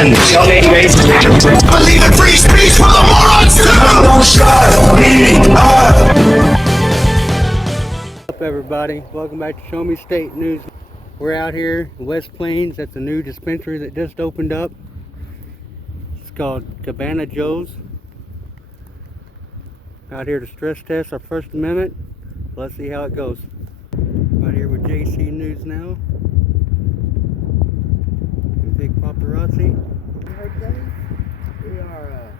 What's your name, guys? Believe in free speech for the morons too! Don't shut me up! What's up, everybody? Welcome back to Show Me State News. We're out here in West Plains at the new dispensary that just opened up. It's called Canna Jacks. Out here to stress test our First Amendment. Let's see how it goes. Right here with JC News now. Big paparazzi. Okay, we are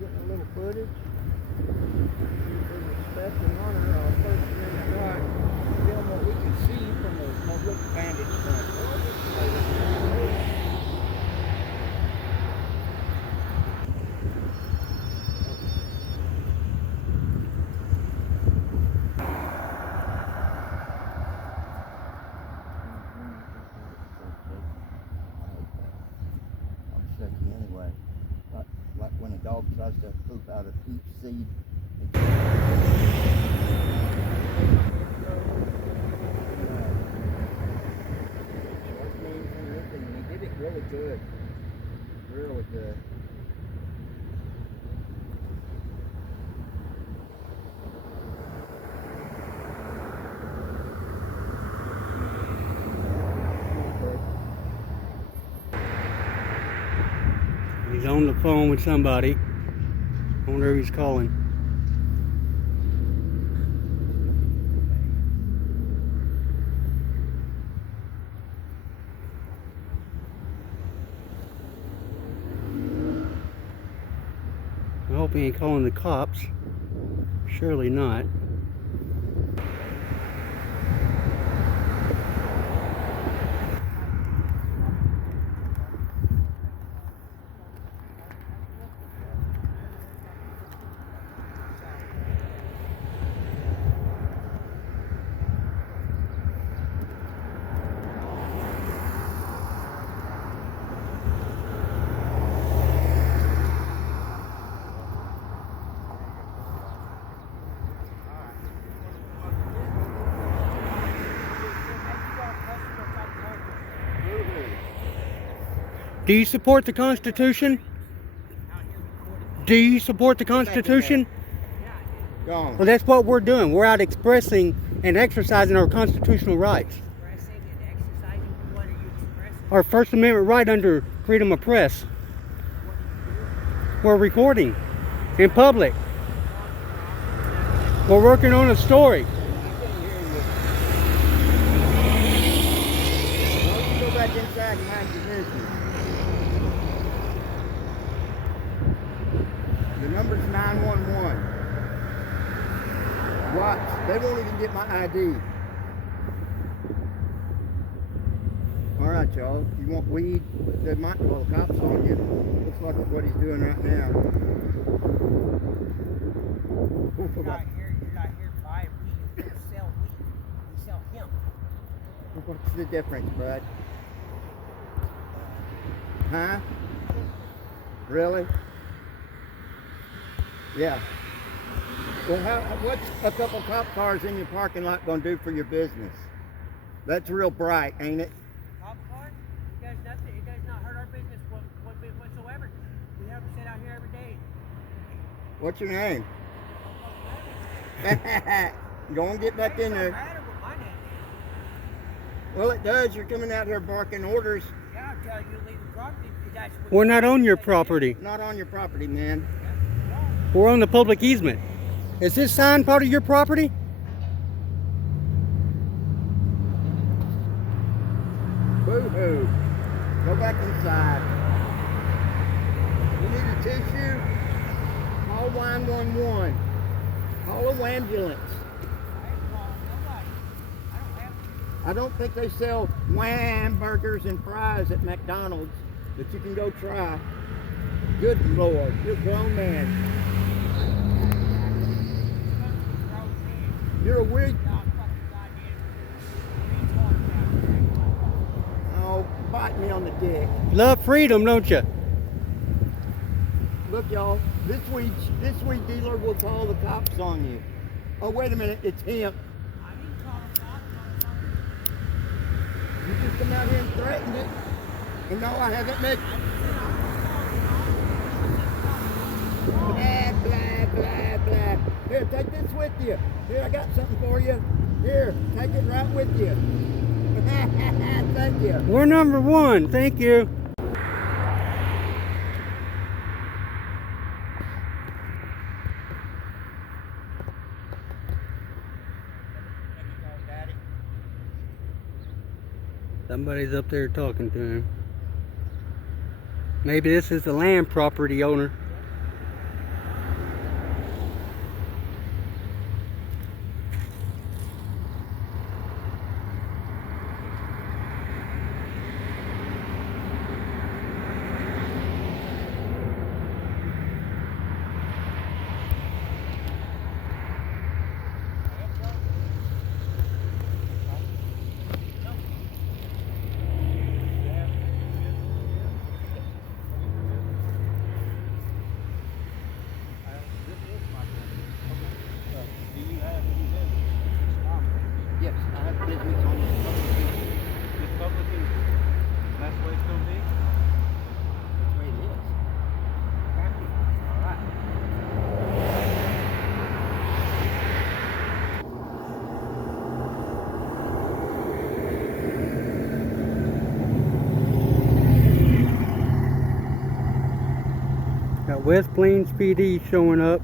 getting a little footage in respect and honor our First Amendment right to film what we can see from the public vantage point. Anyway, like when a dog tries to poop out a peach seed. He did it really good. Really good. He's on the phone with somebody. I wonder who he's calling. I hope he ain't calling the cops. Surely not. Do you support the Constitution? Do you support the Constitution? Gone. Well, that's what we're doing. We're out expressing and exercising our constitutional rights. Expressing and exercising? What are you expressing? Our First Amendment right under freedom of press. What are you doing? We're recording in public. We're working on a story. Why don't you go back inside and mind your business? The number's 911. Watch. They won't even get my ID. Alright, y'all. You want weed? They might call the cops on you. Looks like what he's doing right now. You're not here to buy weed. You sell weed. You sell hemp. What's the difference, bud? Huh? Really? Yeah. Well, what's a couple cop cars in your parking lot going to do for your business? That's real bright, ain't it? Cop car? It does nothing. It does not hurt our business whatsoever. We have to sit out here every day. What's your name? Go and get back in there. Matter what my name is. Well, it does. You're coming out here barking orders. Yeah, I'm telling you to leave the property. That's what We're not on your property. Not on your property, man. We're on the public easement. Is this sign part of your property? Boo-hoo. Go back inside. You need a tissue? Call 911. Call an ambulance. I don't think they sell wham burgers and fries at McDonald's, but you can go try. Good Lord, you're a grown man. You're a weird. Oh, bite me on the dick. Love freedom, don't you? Look, y'all, this weed dealer will call the cops on you. Oh, wait a minute, it's him. I didn't call a cop. You just come out here and threatened it. No, I haven't met. Blah, blah, blah, blah. Here, take this with you. Here, I got something for you. Here, take it right with you. Thank you. We're number one. Thank you. Somebody's up there talking to him. Maybe this is the land property owner. Yes, I have business on this public. This public is, that's the way it's gonna be? That's the way it is. All right. Got West Plains PD showing up.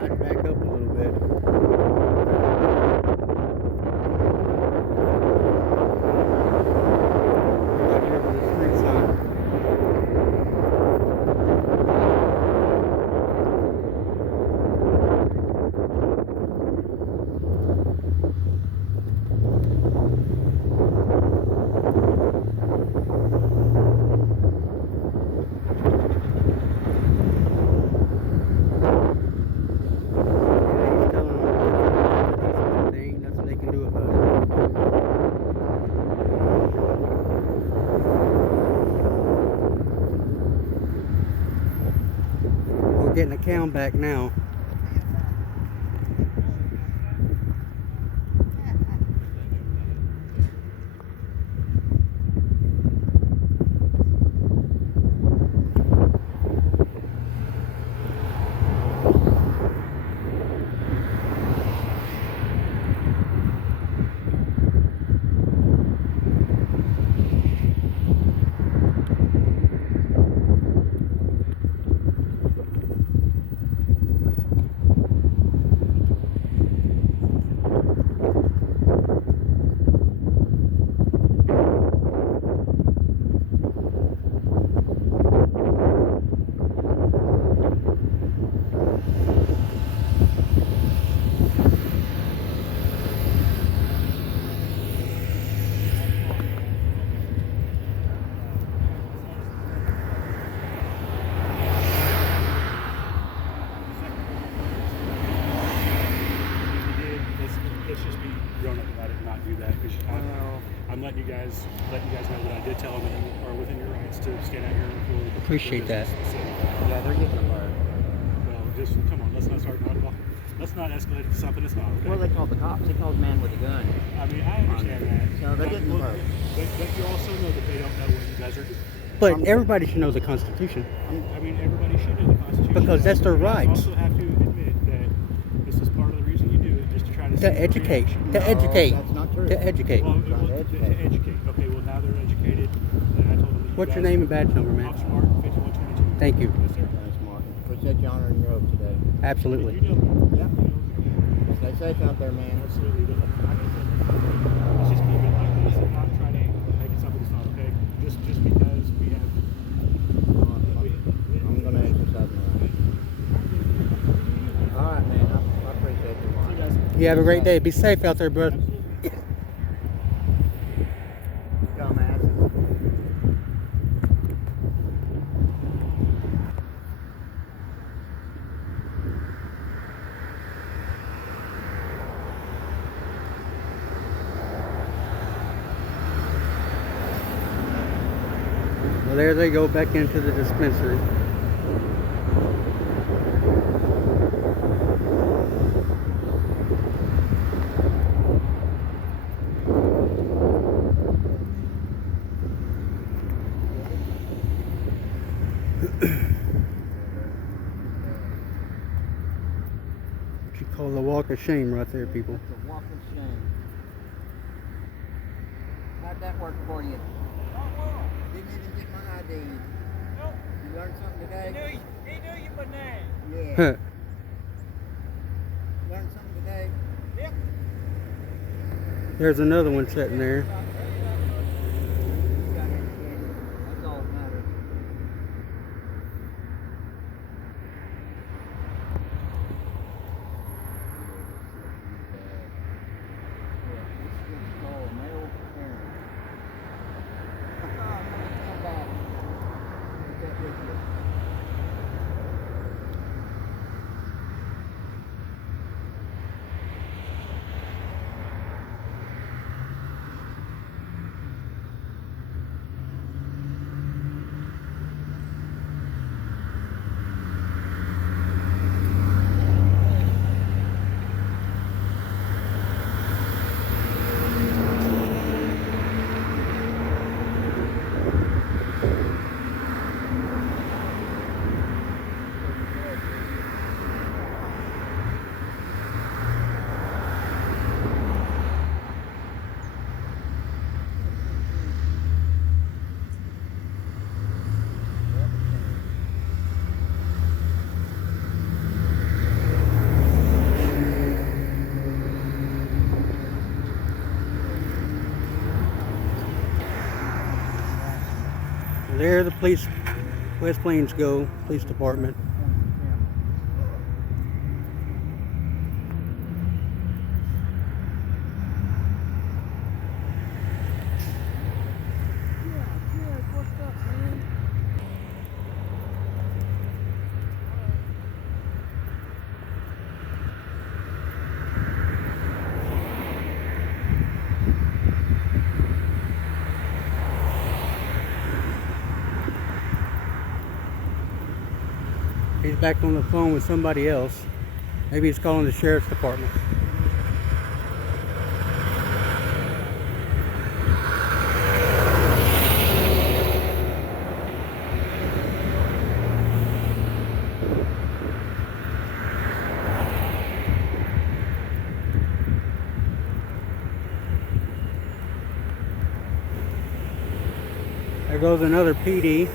I'd back up a little bit. Right here where the street sign. Yeah, he's telling them there ain't nothing they can do about it. We're getting the count back now. Let's just be grown up about it and not do that, because I'm letting you guys know that I did tell them that you are within your rights to stand out here and record. Appreciate that. Yeah, they're getting fired. Well, just come on, let's not start let's not escalate it to something that's not okay. Well, they called the cops. They called the man with a gun. I mean, I understand that. So they're getting Look, fired. but you also know that they don't know what you guys are doing. But everybody should know the Constitution. I mean, everybody should know the Constitution. Because that's their You guys rights. also have to admit that this is part of the reason you do it, just to try to To educate. To educate. That's not true. To educate. Well, Not to educate. educate. Okay, well now they're educated. And I told them that you What's your guys- name and badge number, man? Officer Martin, 5122. Thank you. Yes, sir. Thanks, Martin. appreciate you honoring your oath today. Absolutely. You know, Yep. Stay safe out there, man. absolutely. But like I said, let's just keep it like this and not try to make it something that's not okay. Just because we have. I'm gonna exercise my right. All right, man. I appreciate you. See you guys. You have a great day. Be safe out there, brother. Dumbass. Well, there they go back into the dispensary. What you call the walk of shame right there, people. It's a walk of shame. How'd that work for you? Didn't even get my ID. Nope. You learned something today? He knew you by name. Yeah. Learned something today? Yep. There's another one sitting there. You got it. That's all that matters. Yeah, this is called a male parent. Come back. Take that with you. There the police, West Plains go, police department. He's back on the phone with somebody else. Maybe he's calling the sheriff's department. There goes another PD.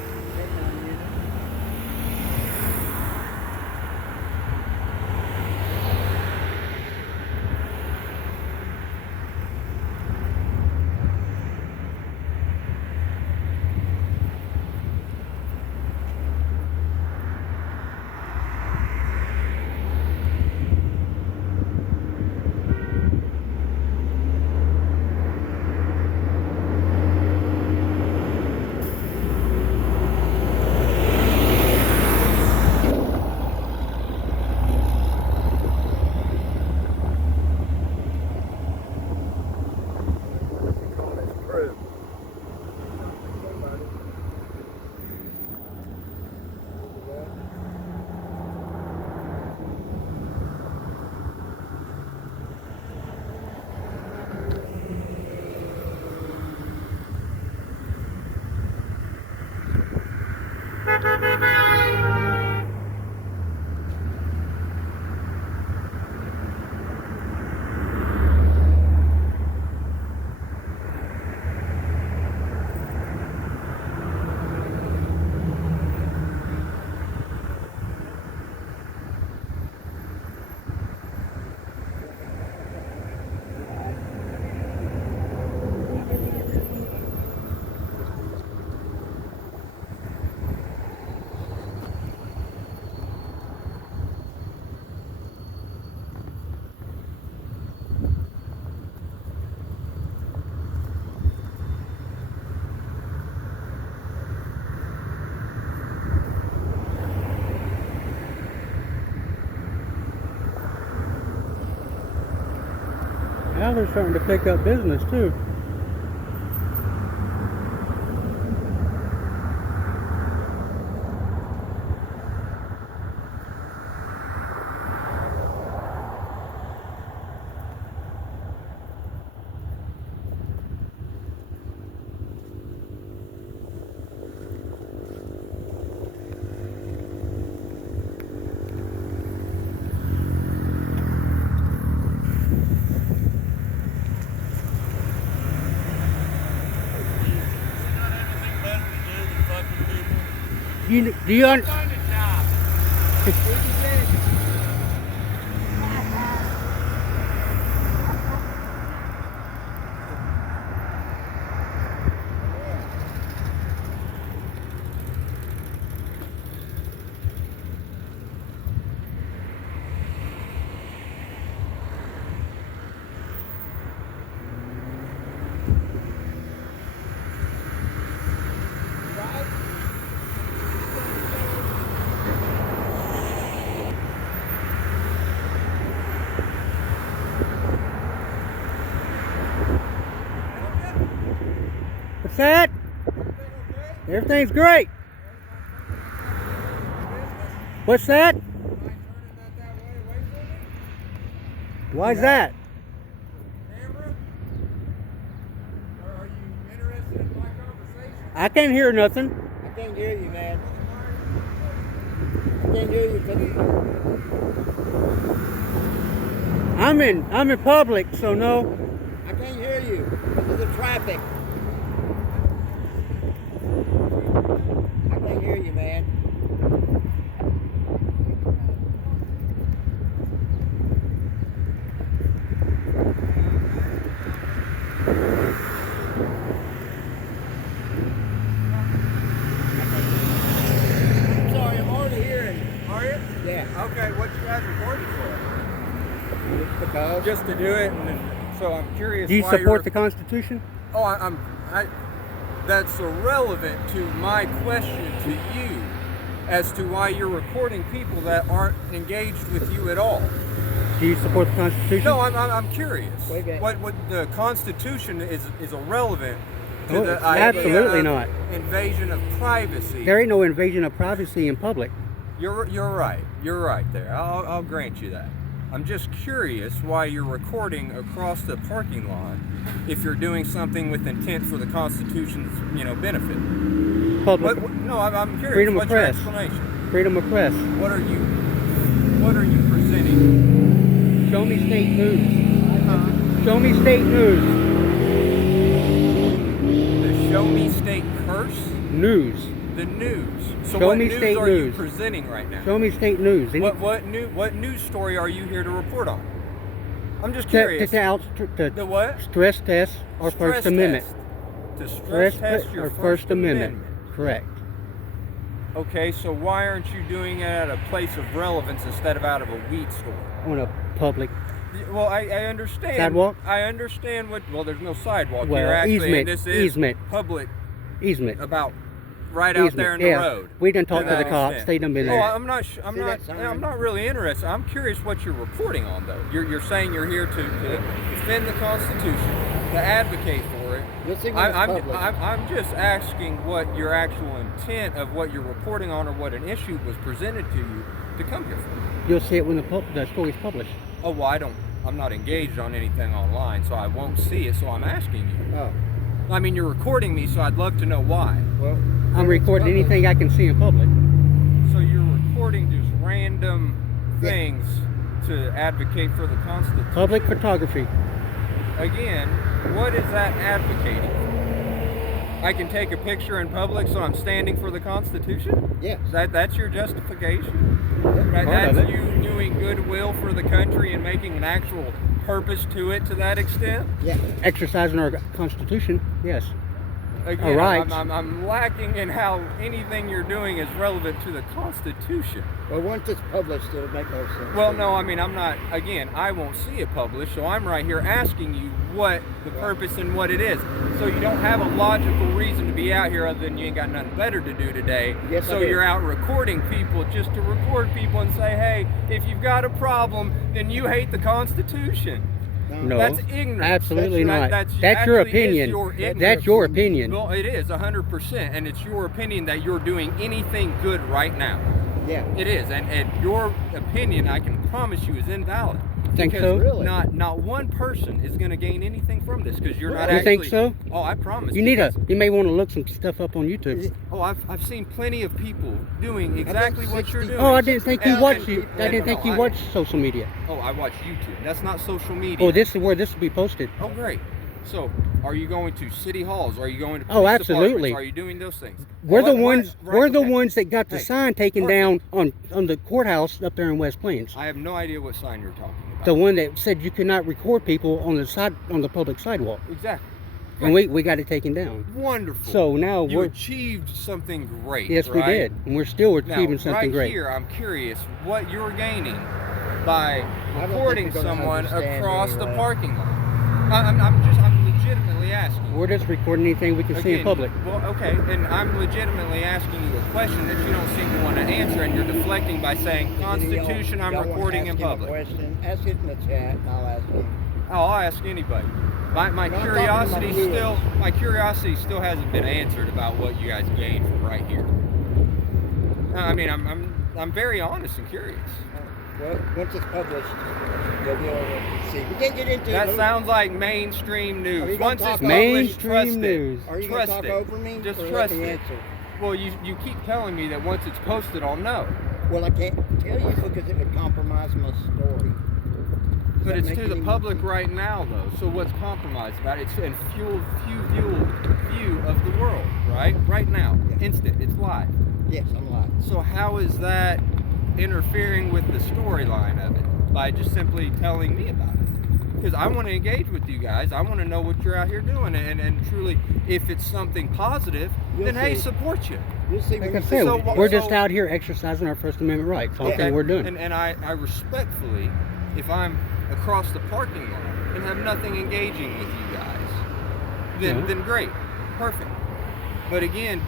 now they're starting to pick up business too. Do you What's that? Everything's great. What's that? Why's that? I can't hear nothing. I can't hear you, man. I can't hear you. I'm in public, so no. I can't hear you because of the traffic. I can't hear you, man. I'm sorry, I'm hard of hearing. Are you? Yeah. Okay, what you guys recorded for? Just because. Just to do it, and so I'm curious. Do you why support you're, the Constitution? Oh, that's irrelevant to my question to you as to why you're recording people that aren't engaged with you at all. Do you support the Constitution? No, I'm curious. Wait, wait. What the Constitution is irrelevant to Oh, the it's idea absolutely of not. invasion of privacy. There ain't no invasion of privacy in public. You're right. You're right there. I'll grant you that. I'm just curious why you're recording across the parking lot if you're doing something with intent for the Constitution's, benefit. Public No, I'm curious. freedom of What's your press. explanation? Freedom of press. What are you presenting? Show me state news. Show me state news. The Show Me State curse? News. The news. So Show what me news state are you news. presenting right now? Show me state news. What news story are you here to report on? I'm just To curious. the what? stress test or Stress First Amendment. test. To stress test your or First Amendment. Correct. Okay, so why aren't you doing it at a place of relevance instead of out of a weed store? On a public Well, I understand. Sidewalk? I understand well, there's no sidewalk Well, here actually. easement, And this is easement. public easement. about right out there in the yeah. road. We done talked to that the cops. extent. They done been Oh, there. I'm not See that sign? I'm not really interested. I'm curious what you're reporting on though. You're saying you're here to defend the Constitution, to advocate for it. You'll see when it's public. I'm just asking what your actual intent of what you're reporting on or what an issue was presented to you to come here for. You'll see it when the story's published. Oh, well, I'm not engaged on anything online, so I won't see it, so I'm asking you. Oh, I mean, you're recording me, so I'd love to know why. well. I'm recording anything I can see in public. So you're recording just random things to advocate for the Constitution. Public photography. Again, what is that advocating? I can take a picture in public, so I'm standing for the Constitution? Yes. That's your justification? Right, Part of that's it. you doing goodwill for the country and making an actual purpose to it to that extent? Yeah. Exercising our Constitution. Yes. Again, rights. I'm lacking in how anything you're doing is relevant to the Constitution. Well, once it's published, it'll make more sense. Well, no, I mean, I'm not, again, I won't see it published, so I'm right here asking you what the purpose and what it is. So you don't have a logical reason to be out here other than you ain't got nothing better to do today. Yes, I so do. you're out recording people just to record people and say, hey, if you've got a problem, then you hate the Constitution. No, That's ignorant. absolutely not. That's your actually is opinion. your ignorance. That's your opinion. Well, it is 100%, and it's your opinion that you're doing anything good right now. Yeah. It is, and your opinion, I can promise you, is invalid. Think Because so? Really? not one person is going to gain anything from this because you're not You actually. think so? Oh, I promise. You may want to look some stuff up on YouTube. Oh, I've seen plenty of people doing exactly what you're 60 doing. Oh, I didn't think you And- watched and- it. I didn't think no, you watched social media. Oh, I watch YouTube. That's not social media. Oh, this is where this will be posted. Oh, great. So, are you going to city halls? Are you going to Oh, police absolutely. departments? Are you doing those things? We're Oh, the what- ones. right, We're the okay. ones that got the Hey, sign taken perfect. down on the courthouse up there in West Plains. I have no idea what sign you're talking about. The one that said you could not record people on the public sidewalk, Exactly. and we got it taken down. Wonderful. So now you we're achieved something great. yes, we right? did, and we're still Now, achieving something right great. here, I'm curious what you're gaining by I don't think recording you're gonna someone understand across the anyway. parking lot. I'm legitimately asking. We're just recording anything we can see in Again, public. Well, okay, and I'm legitimately asking you a question that you don't seem to want to answer, and you're deflecting by saying Constitution. I'm Y'all wanna recording in ask him a public. question? Ask it in the chat, and I'll ask him. Oh, I'll ask anybody. My I'm talking curiosity about viewers. my curiosity still hasn't been answered about what you guys gained from right here. I mean, I'm very honest and curious. Well, once it's published, you'll be able to see. We can't get into That it. sounds like mainstream Are you news. gonna Once it's talk published, Mainstream trust it. news. Are you going to Trust talk it. over me? Just or trust let me it. answer? Well, you keep telling me that once it's posted, I'll know. Well, I can't tell you because it would compromise my story. Does But that it's make to the any public sense? right now, though. So what's compromised about it? It's in view of the world, right? Right now, Yeah. instant. It's live. Yes, I'm lying. So how is that interfering with the storyline of it by just simply telling me about it? Because I want to engage with you guys. I want to know what you're out here doing, and truly, if it's something positive, You'll then hey, see. support you. You'll see Like when I you said, see So the what- we're video. just out here exercising our First Amendment rights. All thing we're doing. And I respectfully, if I'm across the parking lot and have nothing engaging with you guys, then Yeah. then great, perfect. But again,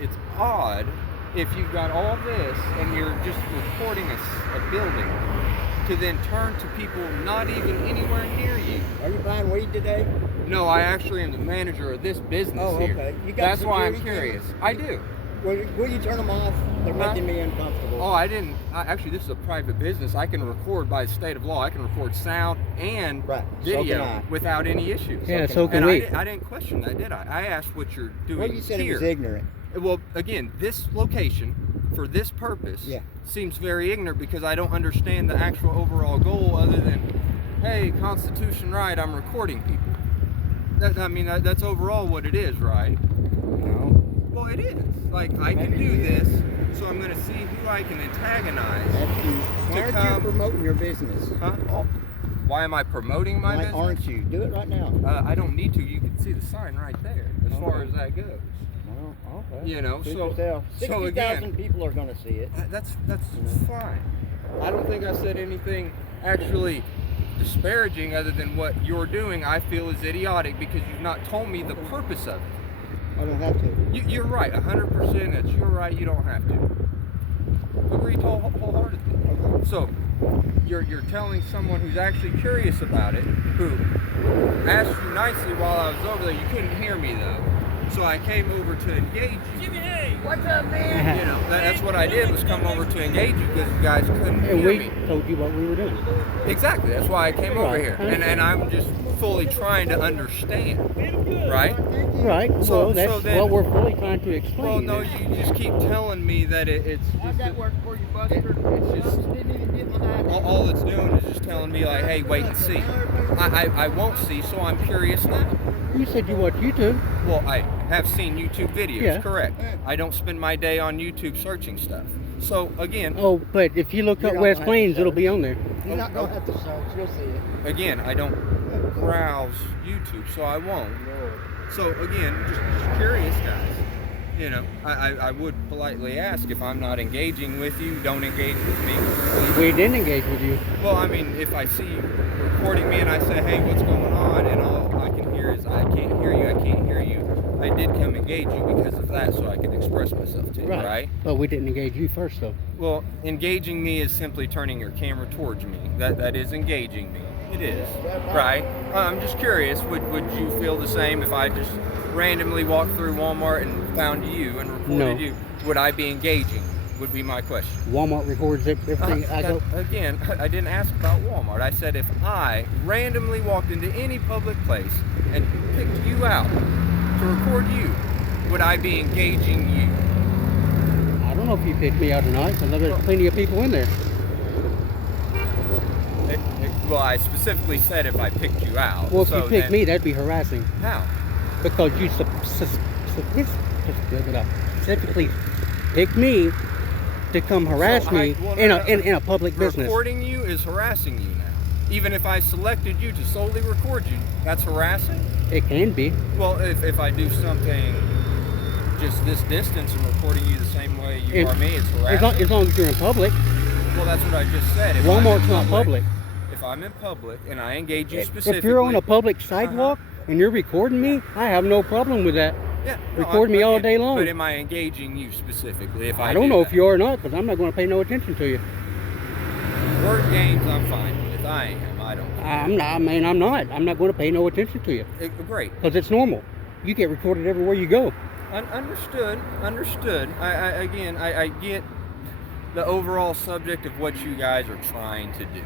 it's odd if you've got all this and you're just recording a building to then turn to people not even anywhere near you. Are you buying weed today? No, I actually am the manager of this business Oh, here. okay. You got That's why I'm security curious. cameras? I do. Will you turn them off? They're Huh? making me uncomfortable. Oh, I didn't. Actually, this is a private business. I can record by the state of law. I can record sound and Right. So video can I. without any issues. Yeah, can so I. can And we. I didn't question that, did I? I asked what you're doing Well, you said here. it was ignorant. Well, again, this location for this purpose Yeah. seems very ignorant because I don't understand the actual overall goal other than, hey, Constitution right, I'm recording people. That's overall what it is, right? No. Well, it is. Like, I can Maybe do it this, is. so I'm going to see who I can antagonize. That's you. Why aren't come- you promoting your business? Huh? Oh, why am I promoting my Why business? aren't you? Do it right now. I don't need to. You can see the sign right there as far Okay. as that goes. Well, okay. You know, Suit so- yourself. so 60,000 again- people are going to see it. That's fine. I don't think I said anything actually disparaging other than what you're doing I feel is idiotic because you've not told me the purpose of it. I don't have to. You're right, 100%. That's your right. You don't have to. Agreed wholeheartedly. So you're telling someone who's actually curious about it, who asked you nicely while I was over there. You couldn't hear me though, so I came over to engage you. Jimmy, hey! What's up, man? You know, that's what I did was come over to engage you because you guys couldn't And hear we me. told you what we were doing. Exactly. That's why I came over Right. here, and I'm just fully trying to understand, right? Right. So- Well, that's so then- what we're fully trying to explain. Well, no, you just keep telling me that it's How'd just that work for you, Buster? it's just Didn't even get my ID. all it's doing is just telling me like, hey, wait and see. I won't see, so I'm curious now. You said you watch YouTube. Well, I have seen YouTube videos, Yeah. correct. I don't spend my day on YouTube searching stuff. So again, Oh, but if you look You're up not West gonna have to Plains, it'll search. be on there. You're not going to have to search. You'll see it. again, I don't browse YouTube, so I won't. So again, just curious, guys. You know, I would politely ask if I'm not engaging with you, don't engage with me. We didn't engage with you. Well, I mean, if I see you recording me and I say, hey, what's going on, and all I can hear is, I can't hear you, I did come engage you because of that, so I could express myself to you, right? But we didn't engage you first, though. Well, engaging me is simply turning your camera towards me. That is engaging me. It is, right? I'm just curious, would you feel the same if I just randomly walked through Walmart and found you and reported No. you? Would I be engaging? Would be my question. Walmart records everything I go. Again, I didn't ask about Walmart. I said if I randomly walked into any public place and picked you out to record you, would I be engaging you? I don't know if you picked me out or not, because there's plenty of people in there. Well, I specifically said if I picked you out. Well, if so you picked then- me, that'd be harassing. How? Because you specifically picked me to come harass So me well, in no, in a public business. Recording you is harassing you now. Even if I selected you to solely record you, that's harassing? It can be. Well, if I do something just this distance and recording you the same way you are me, it's harassing? As long as you're in public. Well, that's what I just said. If Walmart's I'm in not public. If I'm in public and I engage you specifically... If you're on a public sidewalk and you're recording me, I have no problem with that. Yeah, Record me all day long. But am I engaging you specifically if I I don't do know that? if you are or not, because I'm not going to pay no attention to you. Word games I'm fine with. I am. I don't. I'm not. I mean, I'm not. I'm not going to pay no attention to you. Great. Because it's normal. You get recorded everywhere you go. Understood. I get the overall subject of what you guys are trying to do.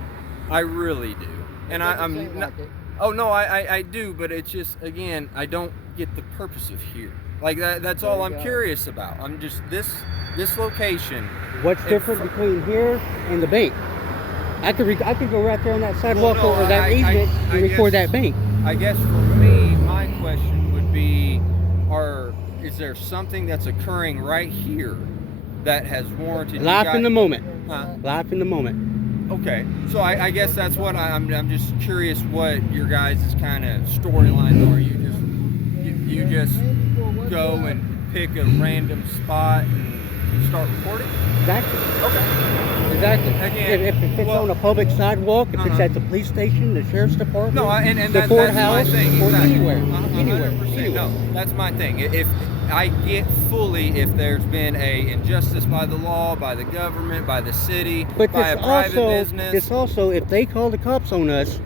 I really do. And I'm not... Oh, no, I do, but it's just, again, I don't get the purpose of here. Like, that's all I'm curious about. I'm just, this location... What's different between here and the bank? I could go right there on that sidewalk or that easement and record that bank. I guess for me, my question would be, is there something that's occurring right here that has warranted Life in the moment. Huh? Life in the moment. Okay, so I guess that's what I'm just curious what your guys' kind of storyline are. You just go and pick a random spot and start recording? Exactly. Okay. Exactly. Again, if it's on a public sidewalk, if it's at the police station, the sheriff's department, the that's courthouse, my thing. or Exactly. anywhere, 100%. No, that's my thing. If I get fully if there's been a injustice by the law, by the government, by the city, but by a private business. It's also, if they call the cops on us,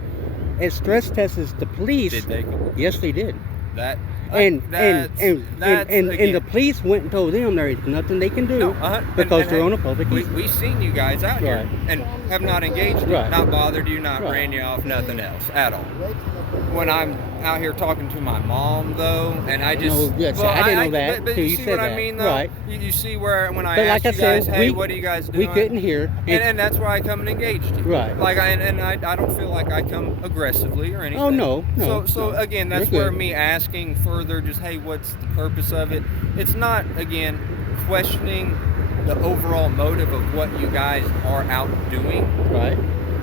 it stress tests the police. Did they? Yes, they did. That And again, the police went and told them there is nothing they can do because they're on a public easement. We've seen you guys out here and have not engaged you, not bothered you, not ran you off, nothing else at all. When I'm out here talking to my mom, though, and I just... No, yes, I didn't know that But till you you see said what I that. mean, though? Right. You see where, when I But asked like you guys, I said, hey, what are you guys doing? We couldn't hear. And that's why I come and engaged you. Right. Like, I don't feel like I come aggressively or anything. Oh, no. So again, that's where me asking further, just, hey, what's the purpose of it? It's not, again, questioning the overall motive of what you guys are out doing. Right.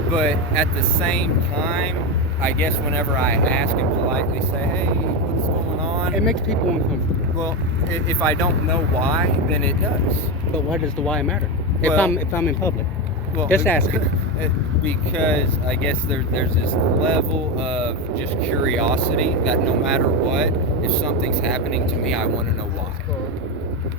But at the same time, I guess whenever I ask and politely say, hey, what's going on? It makes people uncomfortable. Well, if I don't know why, then it does. But why does the why matter? Well, if I'm in public, well, just ask it. Because I guess there's this level of just curiosity that no matter what, if something's happening to me, I want to know why.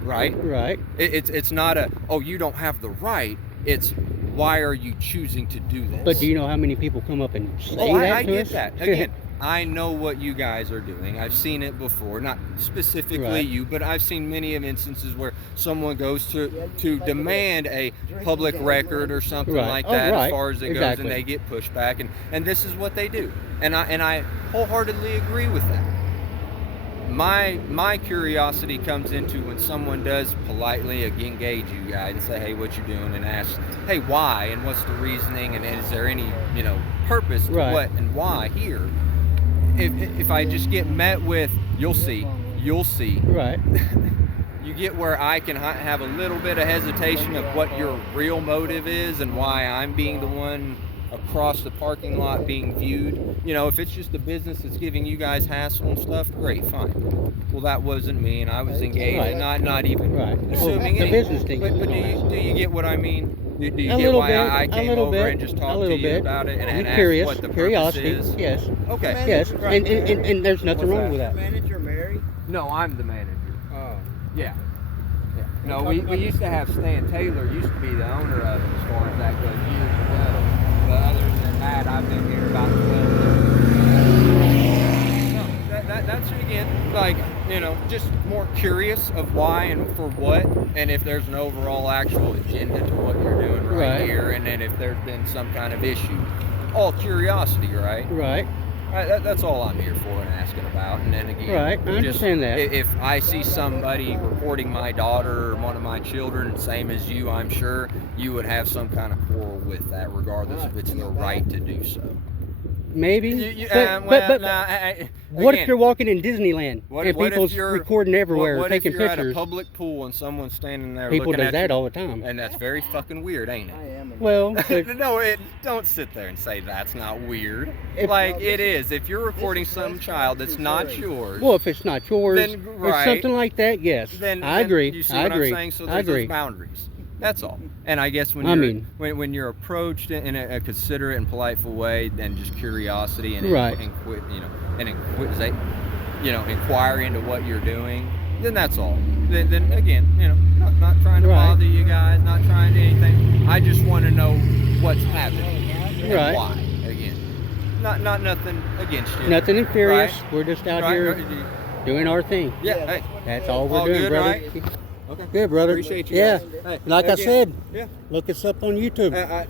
Right? Right. It's not a, oh, you don't have the right. It's, why are you choosing to do this? But do you know how many people come up and say that I to get us? that. Again, I know what you guys are doing. I've seen it before. Not specifically you, but I've seen many of instances where someone goes to demand a public record or something like that as far as it goes, and they get pushed back. And this is what they do. And I wholeheartedly agree with that. My curiosity comes into when someone does politely engage you guys and say, hey, what you doing, and ask, hey, why, and what's the reasoning, and is there any purpose to what and why here. If I just get met with, you'll see, Right. you get where I can have a little bit of hesitation of what your real motive is and why I'm being the one across the parking lot being viewed. If it's just a business that's giving you guys hassle and stuff, great, fine. Well, that wasn't me, and I was engaged, not even assuming the anything. business thing. But do you get what I mean? Do you A get little why bit, I came over and just talked to you about it and asked curious, what the curiosity, purpose is? yes. Okay. Yes, Right. and there's nothing wrong with that. Manager Mary? No, I'm the manager. Oh. Yeah. No, we used to have Stan Taylor used to be the owner of it as far as that goes years ago. But other than bad. I've been here about 12 years. No, that's again, like, you know, just more curious of why and for what, and if there's an overall actual agenda to what you're doing right here, and then if there's been some kind of issue. All curiosity, right? Right. That's all I'm here for and asking about. And then again, Right, I understand that. If I see somebody reporting my daughter or one of my children, same as you, I'm sure you would have some kind of quarrel with that, regardless if it's your right to do so. Maybe. What What if you're walking in Disneyland and people's recording everywhere, what taking if you're pictures? at a public pool and someone's standing there People looking do at that you? all the time. And that's very fucking weird, ain't it? Well, No, don't sit there and say that's not weird. If- Like, it is. If you're recording some child that's not yours, well, if it's not yours Then, or right. something like that, yes. then I agree. You see I what agree. I'm saying? So I there's agree. those boundaries. That's all. And I guess when I you're mean- when you're approached in a considerate and politeful way, then just curiosity and Right. inquire into what you're doing, then that's all. Then again, you know, not trying to Right. bother you guys, not trying to anything. I just want to know what's happening and Right. why. Again, not nothing against you. Nothing nefarious. Right. We're just out Right, here right. doing our thing. Yeah. Hey. That's all we're All doing, good, brother. right? Okay. Good, brother. Appreciate you Yeah. guys. Hey, Like I again, said, yeah. look us up on YouTube. I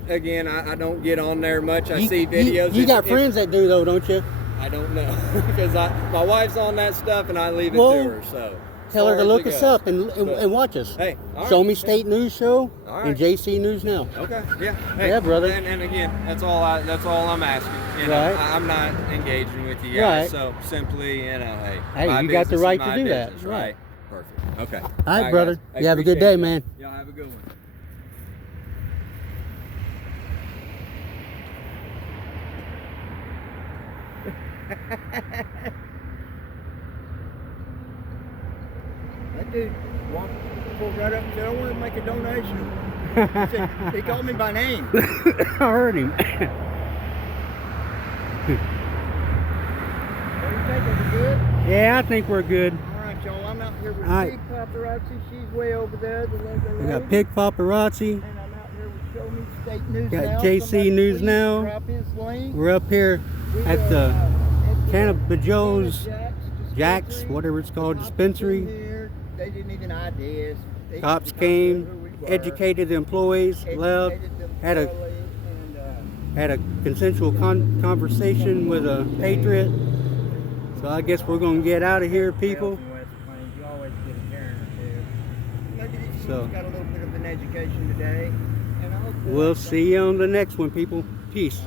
don't get on there much. I see videos. You got friends that do, though, don't you? I don't know because my wife's on that stuff and I leave it Well, to her. So Tell her as to far look as it us goes. up and watch us. Hey, all Show right. Me State News Show All and right. JC News Now. Okay. Yeah. Hey, Yeah, brother. And again, that's all I'm asking. You know, Right. I'm not engaging with you guys. Right. So simply, you know, Hey, my you got the business is right to my do that. business, Right. right? Perfect. Okay. All right, brother. guys. I You have a good appreciate day, you. man. Y'all have a good one. That dude pulled right up and said, I want to make a donation. He said, he called me by name. I heard him. What do you think? Is it good? Yeah, I think we're good. All right, y'all. I'm out here with All right. Big Paparazzi. She's way over there. The We got lady. Pig Paparazzi. And I'm out here with Show Me State News Got Now. JC Somebody News please Now. Drop his link. We're up here We at are, the at Canna Canna Jacks, dispensary. whatever it's called, Cops dispensary. came here. They didn't even ID us. Cops the came, knew who we were, educated the employees, left, educated them had a thoroughly, and, had a consensual conversation with a patriot. So I guess we're gonna get out of here, people. from West Plains, you always get a Karen or two. Maybe these So- kids got a little bit of an education today. And I hope We'll see you on the next one, people. Peace.